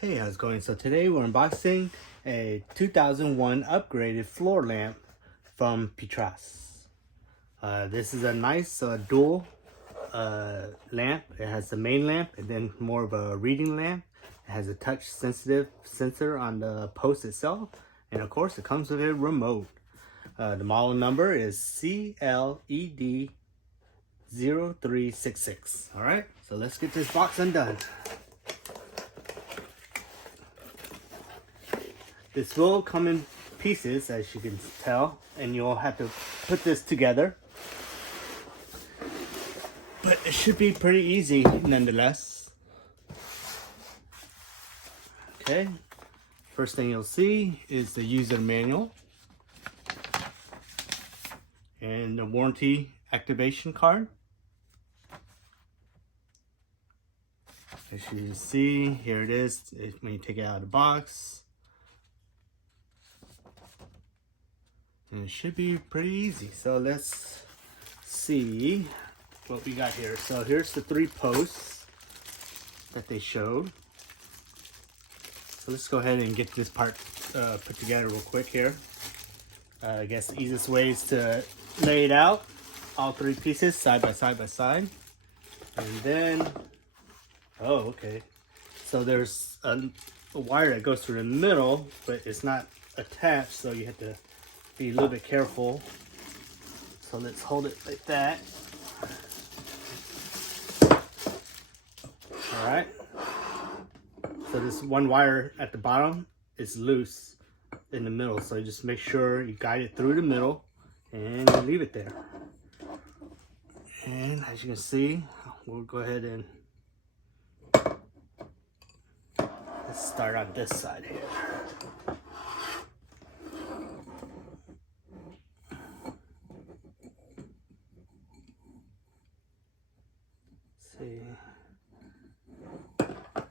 Hey, how's it going? So today we're unboxing a 2001 upgraded floor lamp from Pitras. This is a nice dual lamp. It has the main lamp and then more of a reading lamp. It has a touch sensitive sensor on the post itself. And of course it comes with a remote. The model number is CLED0366. Alright, so let's get this box undone. This will come in pieces, as you can tell, and you'll have to put this together. But it should be pretty easy nonetheless. Okay, first thing you'll see is the user manual and the warranty activation card. As you can see, here it is when you take it out of the box. And it should be pretty easy. So let's see what we got here. So here's the 3 posts that they showed. So let's go ahead and get this part put together real quick here. I guess the easiest way is to lay it out, all 3 pieces side by side by side. And then, oh, okay. So there's a wire that goes through the middle, but it's not attached, so you have to be a little bit careful. So let's hold it like that. All right. So this one wire at the bottom is loose in the middle. So just make sure you guide it through the middle and you leave it there. And as you can see, we'll go ahead and let's start on this side here.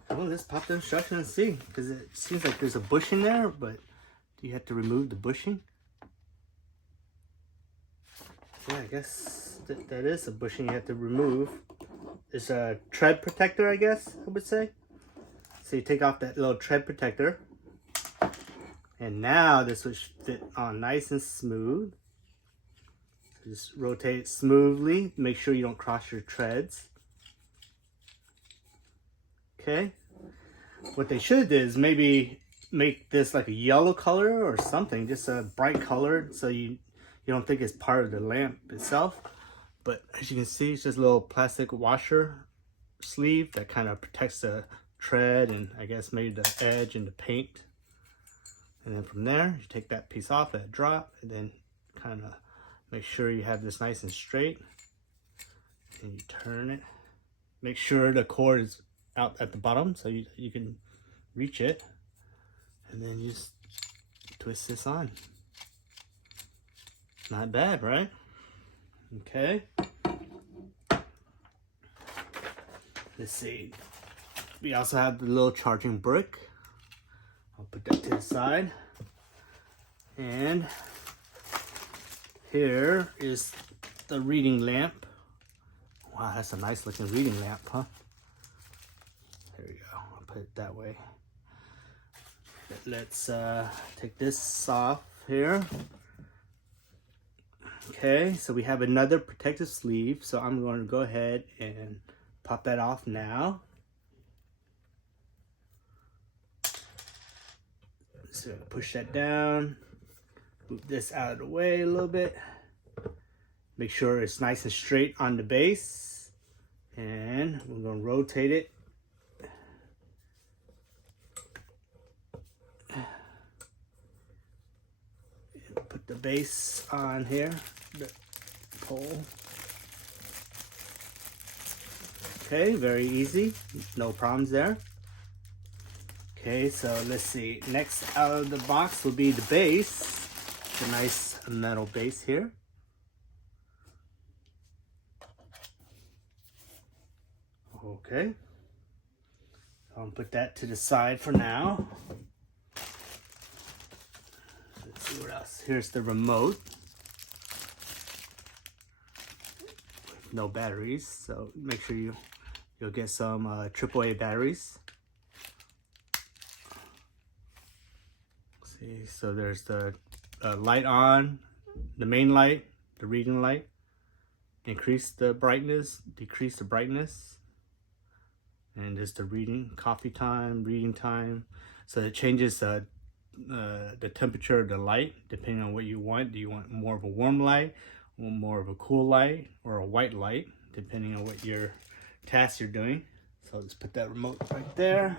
Well, let's pop the instruction and see, because it seems like there's a bushing there, but do you have to remove the bushing? Yeah, I guess that is a bushing you have to remove. It's a tread protector, I guess I would say. So you take off that little tread protector, and now this would fit on nice and smooth. So just rotate it smoothly, make sure you don't cross your treads. Okay. What they should do is maybe make this like a yellow color or something, just a bright color, so you don't think it's part of the lamp itself. But as you can see, it's just a little plastic washer sleeve that kind of protects the tread and I guess maybe the edge and the paint. And then from there, you take that piece off, that drop, and then kind of make sure you have this nice and straight. And you turn it. Make sure the cord is out at the bottom so you can reach it, and then you just twist this on. Not bad, right? Okay, let's see, we also have the little charging brick. I'll put that to the side, and here is the reading lamp. Wow, that's a nice looking reading lamp, huh? There we go. I'll put it that way. Let's take this off here. Okay, so we have another protective sleeve. So I'm going to go ahead and pop that off now. So push that down. Move this out of the way a little bit. Make sure it's nice and straight on the base. And we're going to rotate it. Put the base on here, the pole. Okay, very easy, no problems there. Okay, so let's see, next out of the box will be the base, the nice metal base here. Okay, I'll put that to the side for now. Let's see what else. Here's the remote. No batteries, so make sure you'll get some AAA batteries. See, so there's the light on, the main light, the reading light. Increase the brightness, decrease the brightness. And there's the reading, coffee time, reading time. So it changes the temperature of the light depending on what you want. Do you want more of a warm light, or more of a cool light, or a white light, depending on what your task you're doing. So let's put that remote right there.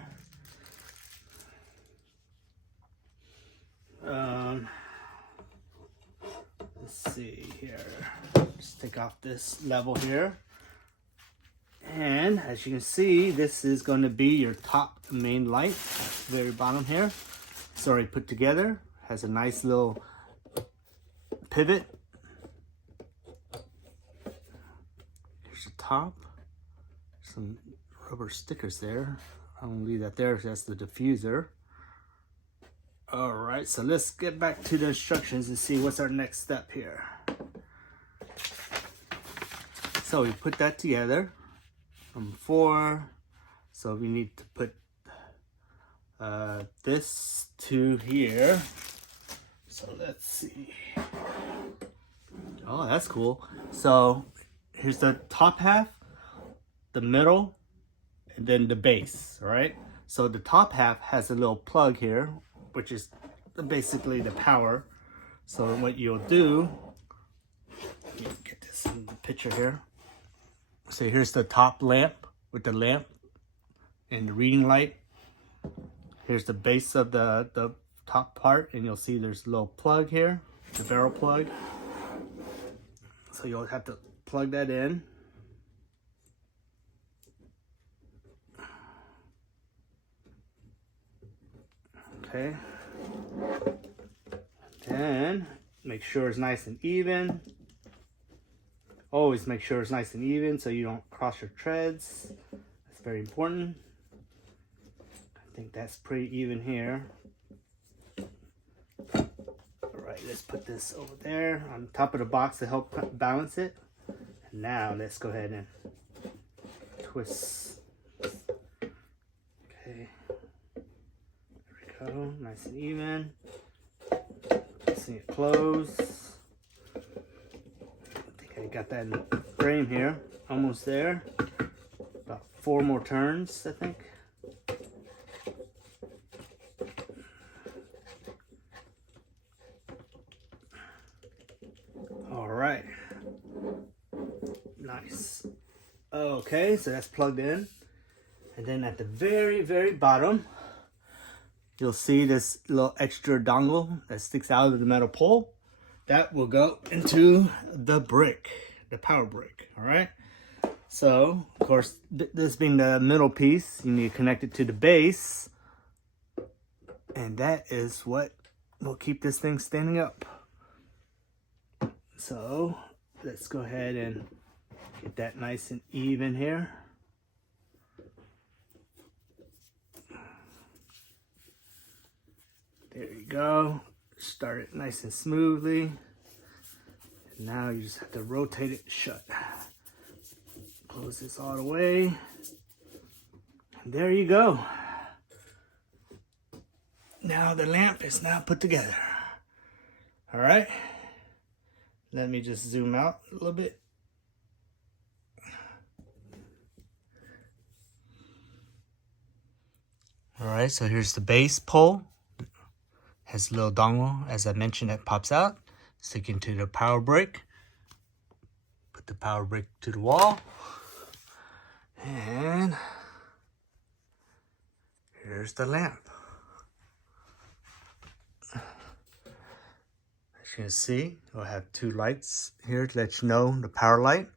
Let's see here. Just take off this level here. And as you can see, this is going to be your top main light at the very bottom here. It's already put together. Has a nice little pivot. Here's the top. Some rubber stickers there. I'm gonna leave that there. That's the diffuser. All right, so let's get back to the instructions and see what's our next step here. So we put that together from 4. So we need to put this to here. So let's see. Oh, that's cool. So here's the top half, the middle, and then the base, all right? So the top half has a little plug here, which is basically the power. So what you'll do, let me get this in the picture here. So here's the top lamp with the lamp and the reading light. Here's the base of the top part, and you'll see there's a little plug here, the barrel plug. So you'll have to plug that in. Okay. Then make sure it's nice and even. Always make sure it's nice and even so you don't cross your treads. That's very important. I think that's pretty even here. All right, let's put this over there on top of the box to help balance it. And now let's go ahead and twist. Okay. Go, nice and even. See it close. I think I got that in the frame here. Almost there. About 4 more turns, I think. All right. Nice. Okay, so that's plugged in. And then at the very, very bottom, you'll see this little extra dongle that sticks out of the metal pole. That will go into the brick, the power brick, all right? So, of course, this being the middle piece, you need to connect it to the base. And that is what will keep this thing standing up. So, let's go ahead and get that nice and even here. There you go. Start it nice and smoothly. And now you just have to rotate it shut. Close this all the way. And there you go. Now the lamp is now put together. All right. Let me just zoom out a little bit. All right, so here's the base pole. Has a little dongle, as I mentioned, that pops out. Stick into the power brick. Put the power brick to the wall. And here's the lamp. As you can see, we'll have 2 lights here to let you know the power light.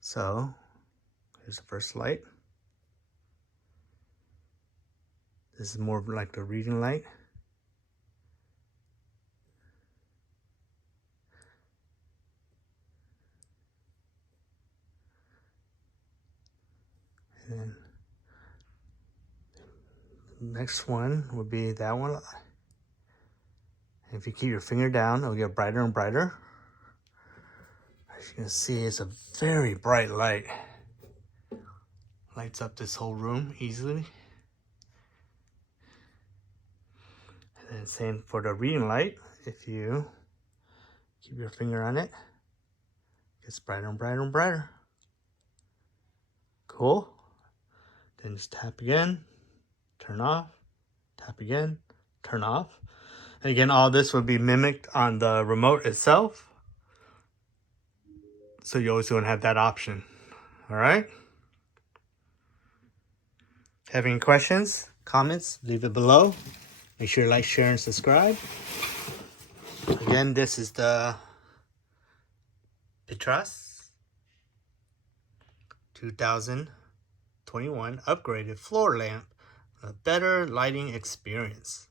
So here's the first light. This is more of like the reading light. And the next one will be that one. If you keep your finger down, it'll get brighter and brighter. As you can see, it's a very bright light. Lights up this whole room easily. And And same for the reading light. If you keep your finger on it, it gets brighter and brighter and brighter. Cool. Then just tap again, turn off, tap again, turn off. And again, all this will be mimicked on the remote itself. So you always want to have that option. All right. Have any questions, comments, leave it below. Make sure to like, share, and subscribe. Again, this is the Pitras 2021 upgraded floor lamp. A better lighting experience.